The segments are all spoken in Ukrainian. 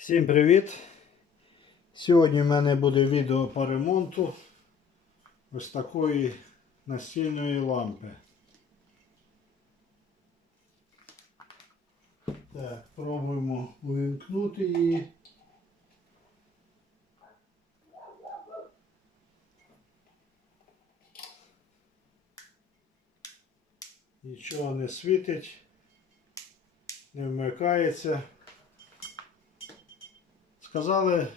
Всім привіт! Сьогодні в мене буде відео по ремонту ось такої настільної лампи. Так, пробуємо увімкнути її. Нічого не світить, не вмикається. Сказали,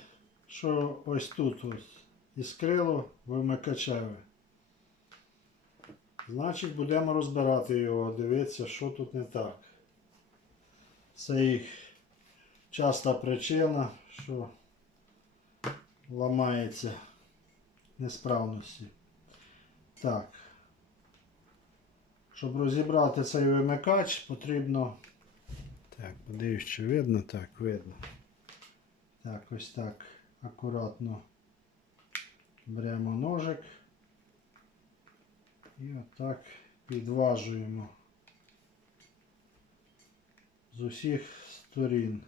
що ось тут ось іскрило вимикачеве. Значить, будемо розбирати його, дивитися, що тут не так. Це їх часта причина, що ламається несправності. Так. Щоб розібрати цей вимикач, потрібно. Так, подивись, чи видно? Так, видно. Так, ось так акуратно беремо ножик і отак підважуємо з усіх сторін.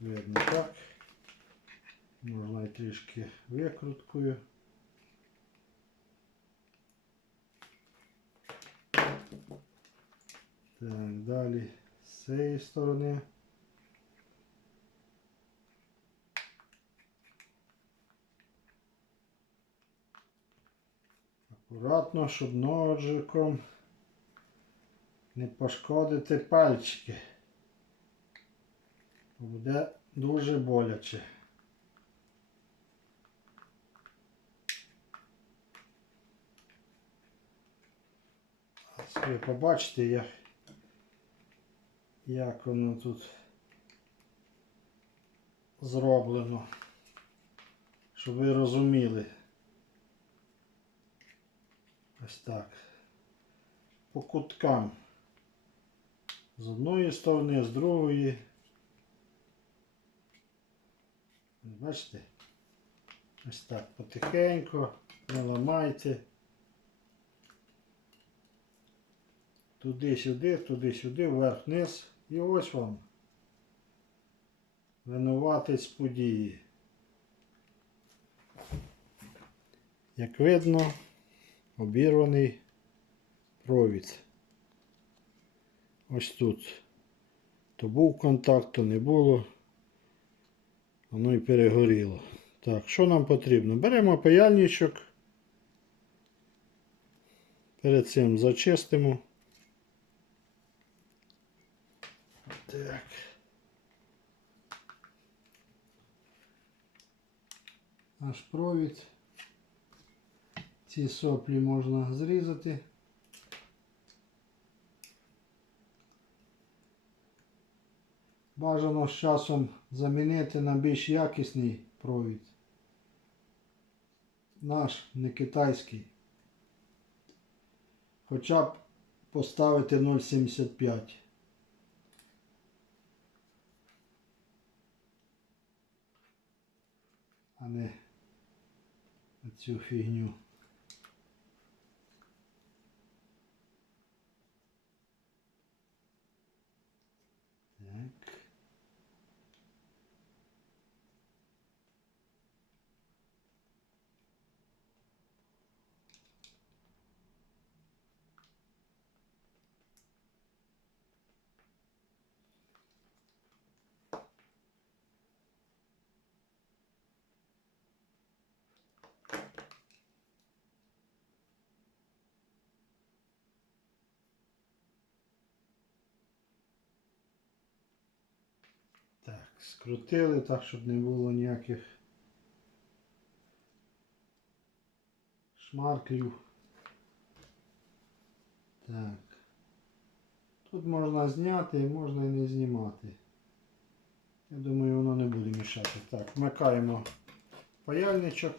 Видно так. Можна і трішки викруткою. Так, далі цієї сторони. Акуратно, щоб ножиком не пошкодити пальчики. Буде дуже боляче. Ви побачите, як, як воно тут зроблено, щоб ви розуміли. Ось так. По куткам. З одної сторони, з другої. Бачите? Ось так потихеньку, не ламайте. Туди-сюди, туди-сюди, вверх-вниз. І ось вам. Винуватець події. Як видно, обірваний провід. Ось тут. То був контакт, то не було. Воно і перегоріло. Так, що нам потрібно? Беремо паяльничок. Перед цим зачистимо. Так. Наш провід. Ці соплі можна зрізати. Бажано з часом замінити на більш якісний провід. Наш, не китайський. Хоча б поставити 0,75. А не цю фігню. Так. Так, скрутили так, щоб не було ніяких шмарклів. Так. Тут можна зняти можна і не знімати. Я думаю, воно не буде мішати. Так, вмикаємо паяльничок.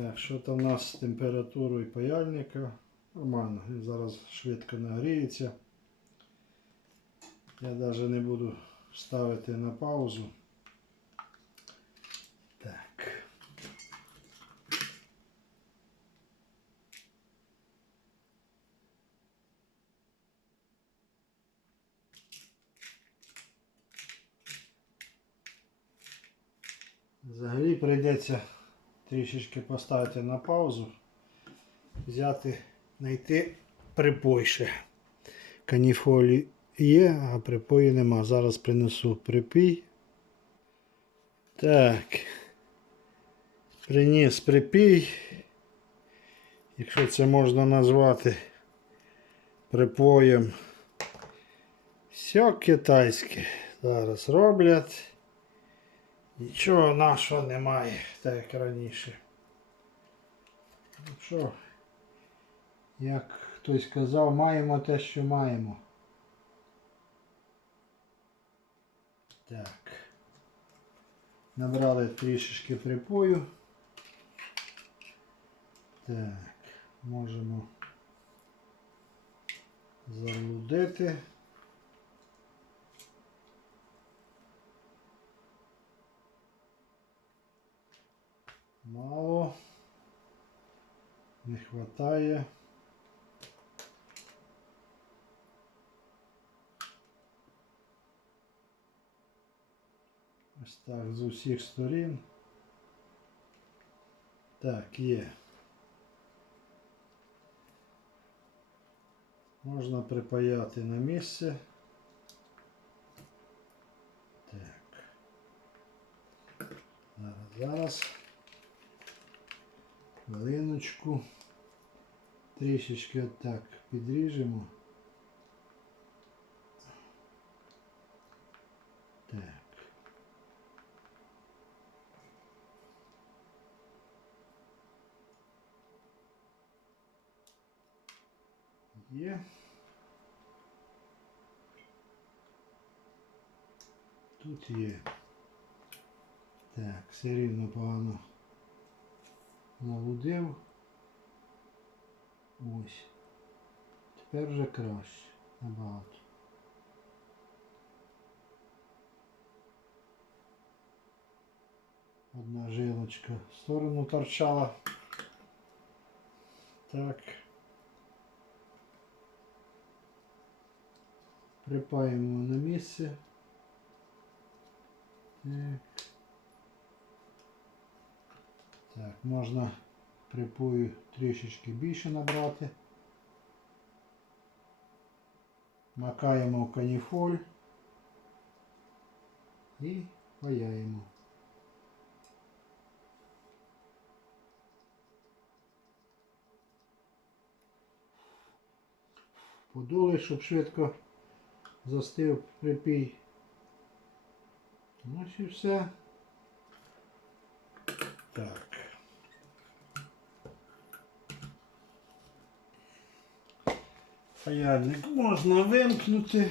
Так, що там у нас з температурою паяльника? Нормально, він зараз швидко нагріється. Я навіть не буду ставити на паузу. Так. Взагалі прийдеться трішечки поставити на паузу, взяти, знайти припой ще. Каніфолі є, а припої нема. Зараз принесу припій. Так. Приніс припій. Якщо це можна назвати припоєм. Все китайське зараз роблять. Нічого нашого немає, так як раніше. Ну що, як хтось казав, маємо те, що маємо. Так. Набрали трішечки припою. Так, можемо залудити. Мало. Не хватає. Ось так з усіх сторін. Так, є. Можна припаяти на місце. Так. Зараз, зараз. Хвилиночку. Трішечки отак підріжемо. Так. Є. Тут є. Так, все рівно погано налудив. Ось. Тепер вже краще. Набагато. Одна жилочка в сторону торчала. Так. Припаємо на місце. Так. Так, можна припою трішечки більше набрати. Макаємо в каніфоль і паяємо. Подули, щоб швидко застив припій. Ну і все. Так. Паяльник можна вимкнути.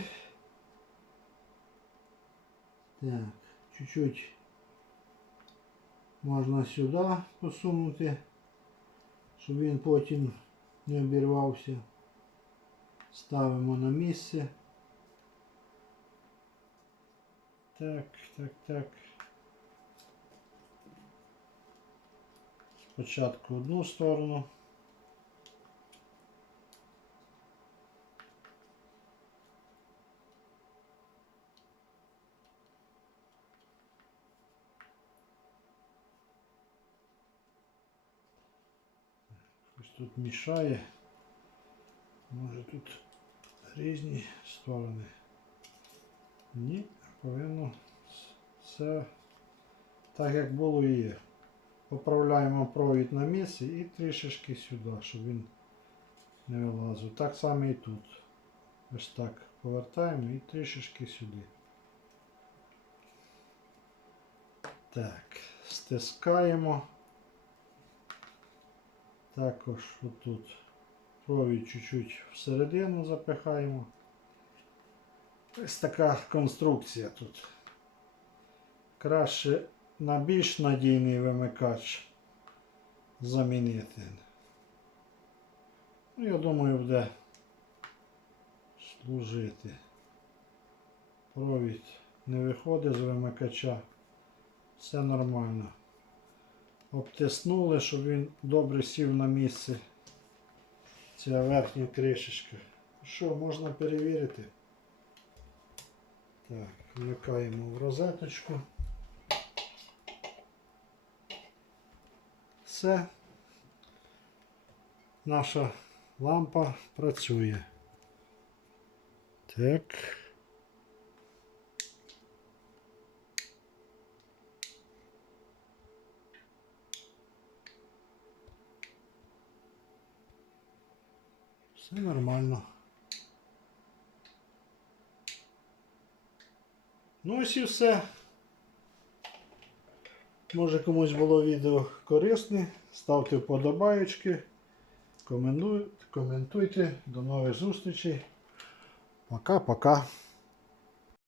Так, чуть-чуть можна сюди посунути, щоб він потім не обірвався. Ставимо на місце. Так, так, так. Спочатку одну сторону. Тут мішає. Може тут різні сторони. Ні, повинно все так як було і є. Поправляємо провід на місце і трішечки сюди, щоб він не вилазив. Так само і тут. Ось так повертаємо і трішечки сюди. Так, стискаємо. Також отут провід чуть-чуть всередину запихаємо. Ось така конструкція тут. Краще на більш надійний вимикач замінити. Ну, я думаю, буде служити. Провід не виходить з вимикача. Все нормально. Обтиснули, щоб він добре сів на місце. Ця верхня кришечка. Що, можна перевірити? Так, вмикаємо в розеточку. все. Наша лампа працює. Так. Все нормально. Ну ось і все. Може комусь було відео корисне. Ставте. Коментуйте. Коментуйте. До нових зустрічей. Пока-пока.